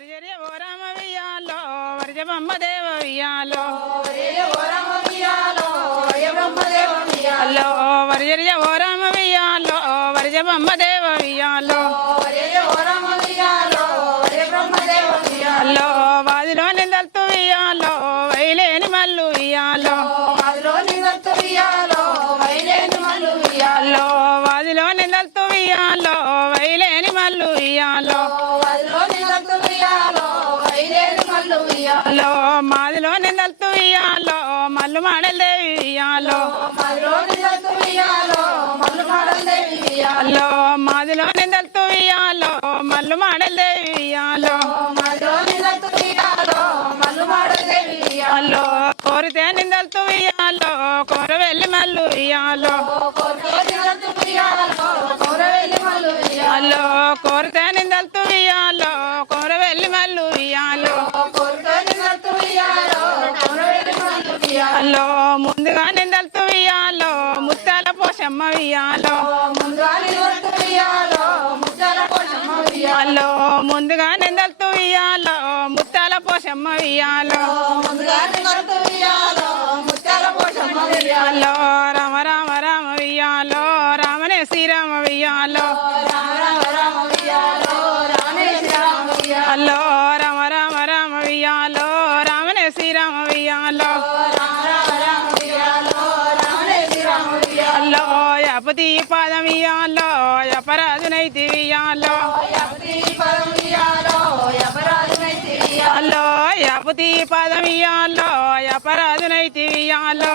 వరిజరి ఓ రామ వియ్యాలో వరిజబమ్మ దేవ వియాలో. అల్లో వరిజరి ఓ రామ వియ్యాలో వరిజబమ్మ దేవ కోరితే నిందల్తూ వియ్యాలో వెళ్ళి మల్లు వియ్యాలో అల్లో కోరితే నిందల్తూ వియ్యాలో కోర వెళ్ళి మల్లు అల్లో ముందుగా నిందల్తూ వియ్యాలో ముత్తాల పోషమ్మ వియ్యాలో అల్లో ముందుగా నిందల్తూ వియ్యాలో ముత్యాల పోషమ్మ వియ్యాలో అల్లో రామ రామ రామ వియ్యాలో రామనే శ్రీరామ వియ్యాలో అల్లో రామ రామ రామ వియ్యాలో రామనే శ్రీరామ వియ్యాలో అల్లో యపతి పాదం ఇయ్యాలో. యపతి పాదం ఇయ్యాలో యపరాజునైతి వియ్యాలో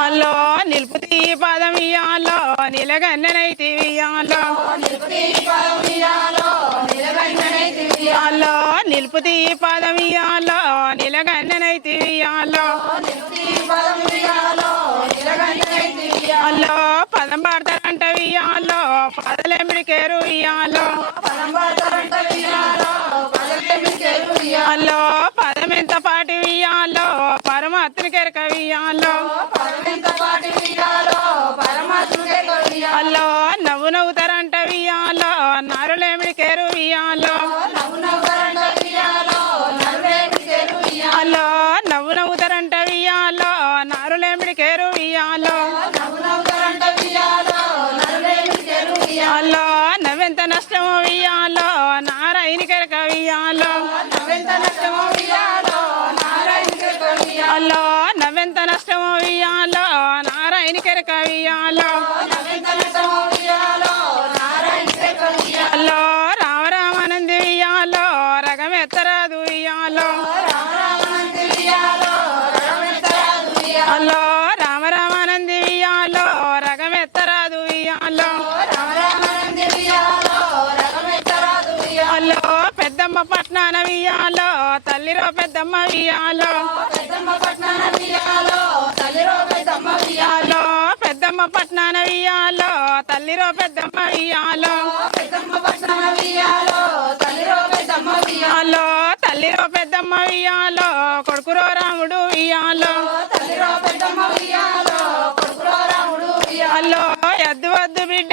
అల్లో నిలుపుతి పాదం ఇయ్యాలో నిలగన్ననైతి వియ్యాలో అల్లో నిలుపుతి పాదం ఇయ్యాలో నిలగన్ననైతి వియ్యాలో అల్లో పదం పాడతారంట వియ్యాలో పదలెంబడికేరు ఇయ్యాలో అల్లో పదం ఎంత పాటి వియ్యాలో పరమాత్మని కెరక వియ్యాలో అల్లో నారాయణ కవియాలో. అల్లో రామ రామానంది వియ్యాలో రగమెత్తరాదు వియ్యాలో అల్లో రామ రామానంది వియ్యాలో రగమెత్తరాదు వియ్యాలో అల్లో పెద్దమ్మ పట్నాన వియ్యాలో తల్లిరో పెద్దమ్మ వియ్యాలో. తల్లిరో పెద్దమ్మ పట్నాన వియ్యాలో తల్లిరో పెద్దమ్మ వియ్యాలో. అల్లో తల్లిరో పెద్దమ్మ వియ్యాలో కొడుకురో రాముడు వియ్యాలో. అల్లో ఎద్దు వద్దు బిడ్డ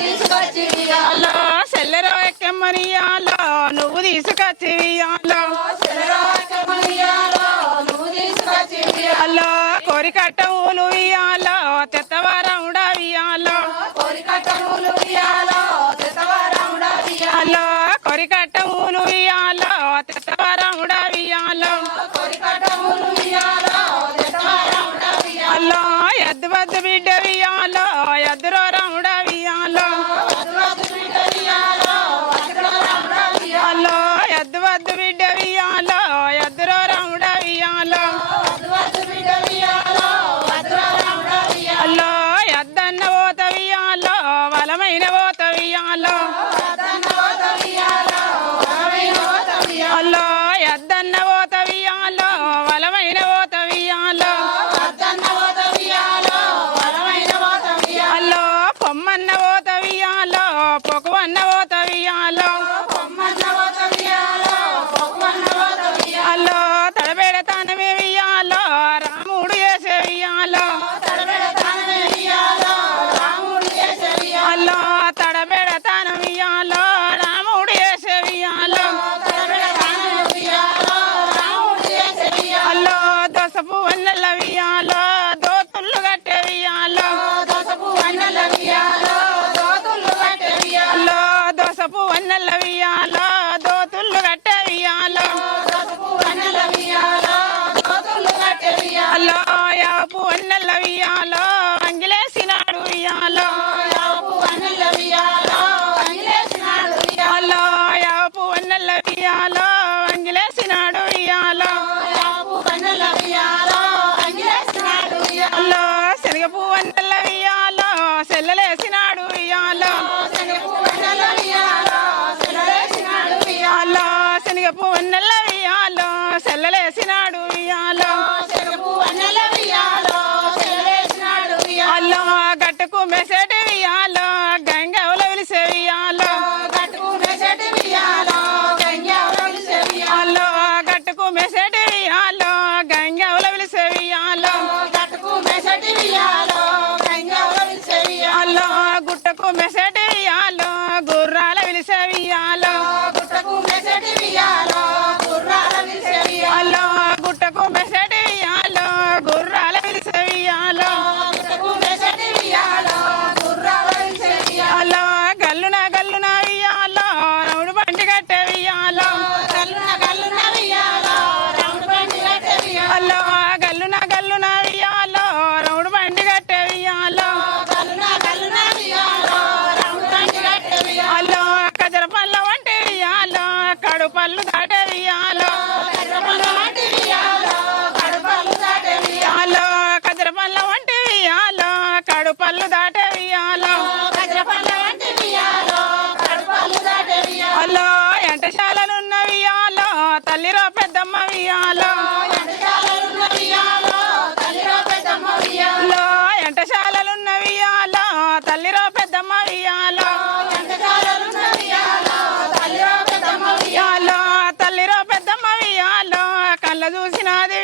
తీసుకొచ్చి సెల్లరో నువ్వు తీసుకొచ్చి ఇయ్యాలో అల్లో కోరికట్ట ఊలు ఇయ్యాలో తెత్తవారముడా కోరికట్ట ఊలు వియాలో ఎదురో రముడ వియాలో వియాలో ఎద్దు వద్దు బిడ్డ వియాలో ఎదురో రముడ వియాలో అల్లో ఎద్దన్న పోత వియాలో బలమైన పోత వియాలో అల్లో ఎద్దన్న పోత యాపు వియాలో Oğuz günaydın.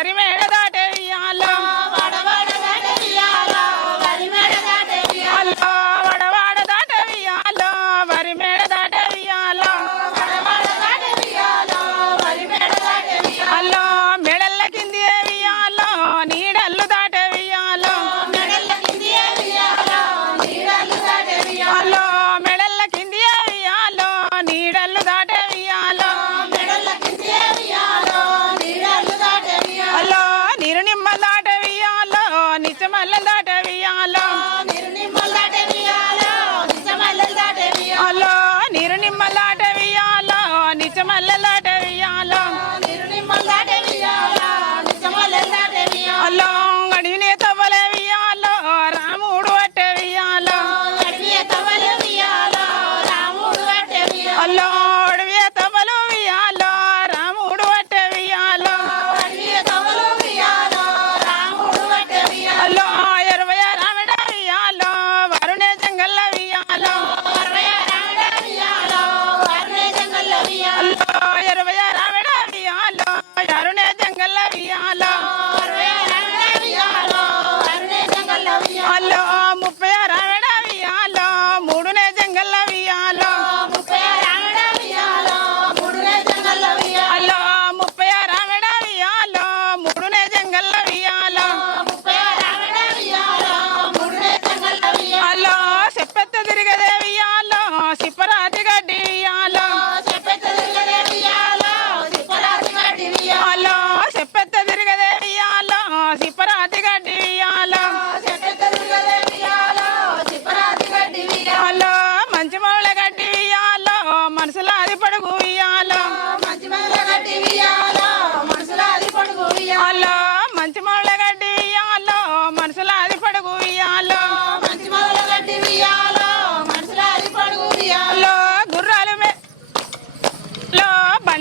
அருமை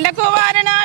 കണ്ടകുമാരനാ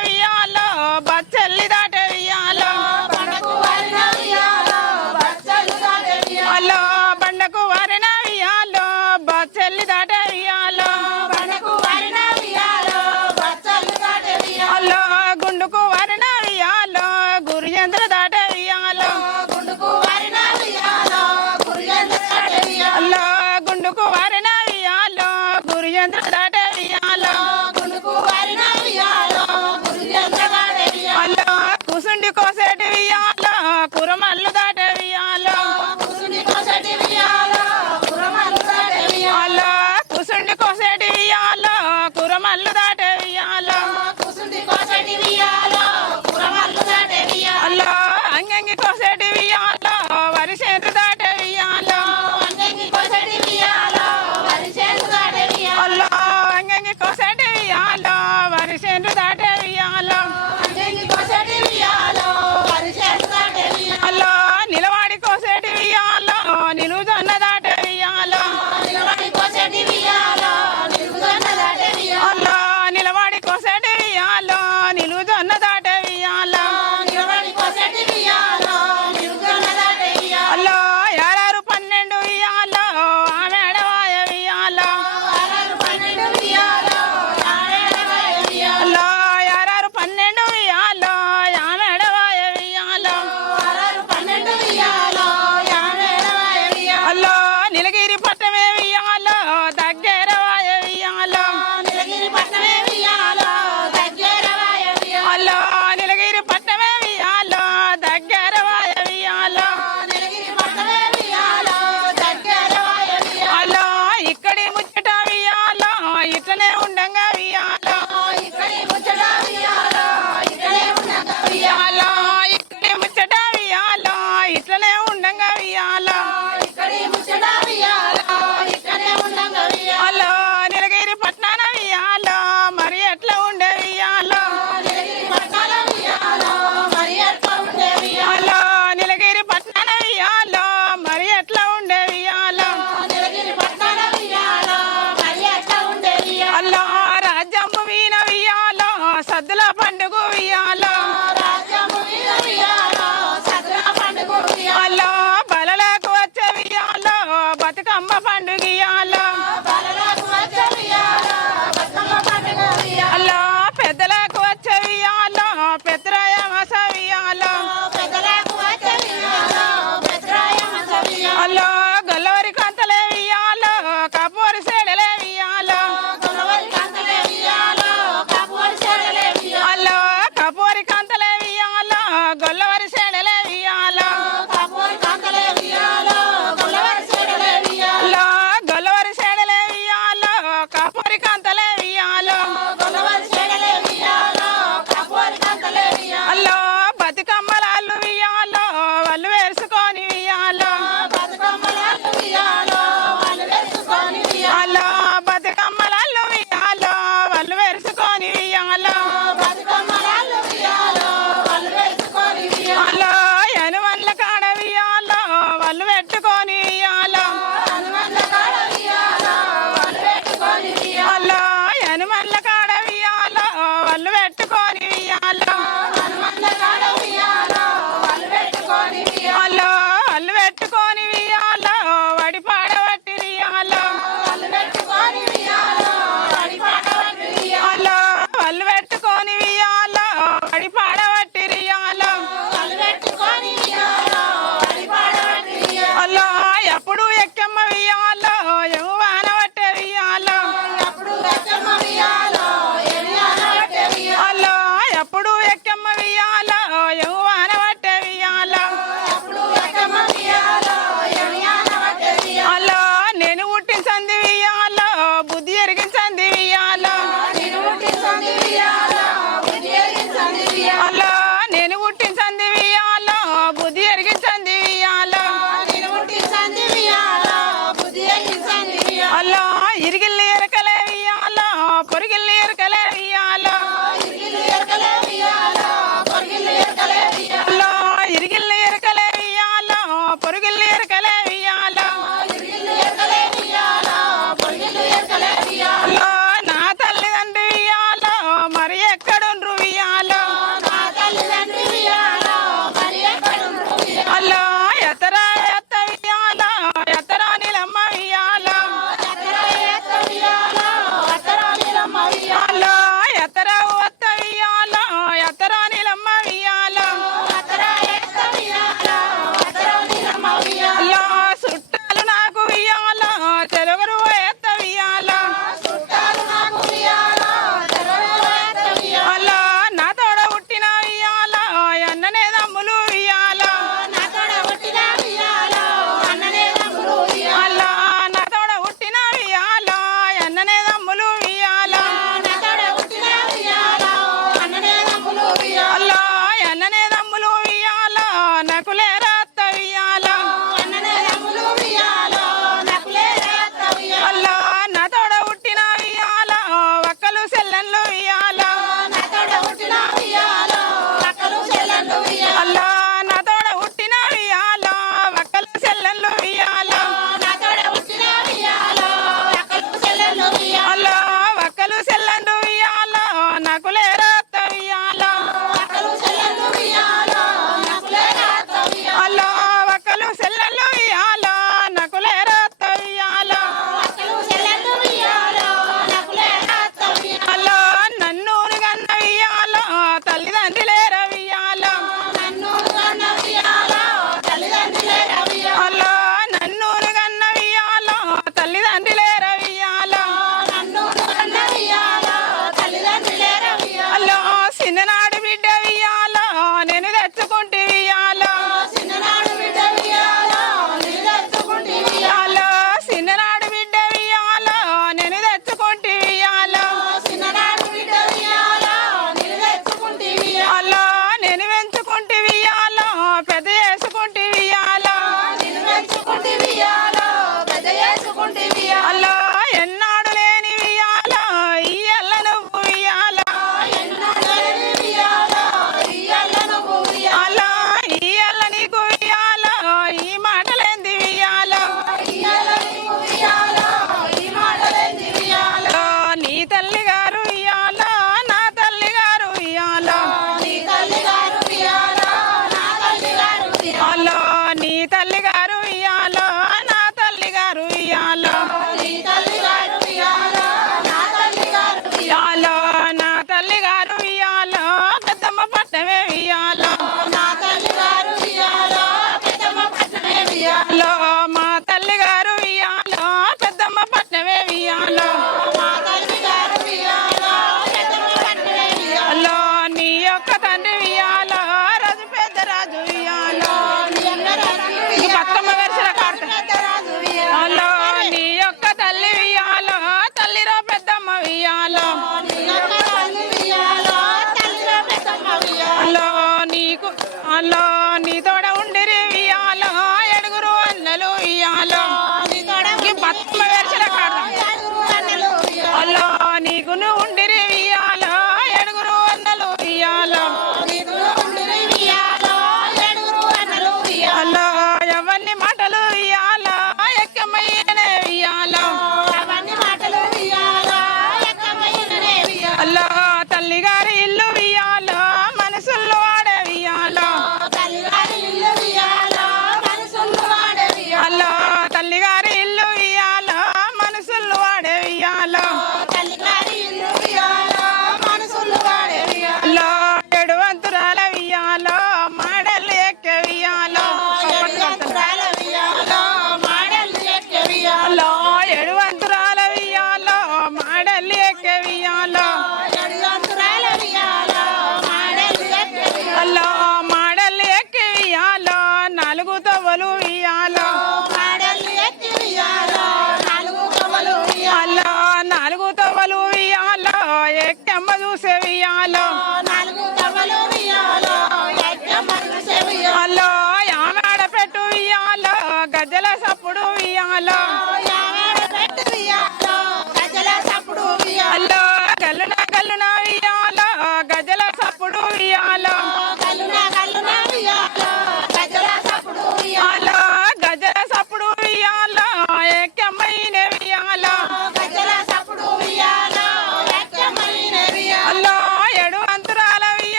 అల్లో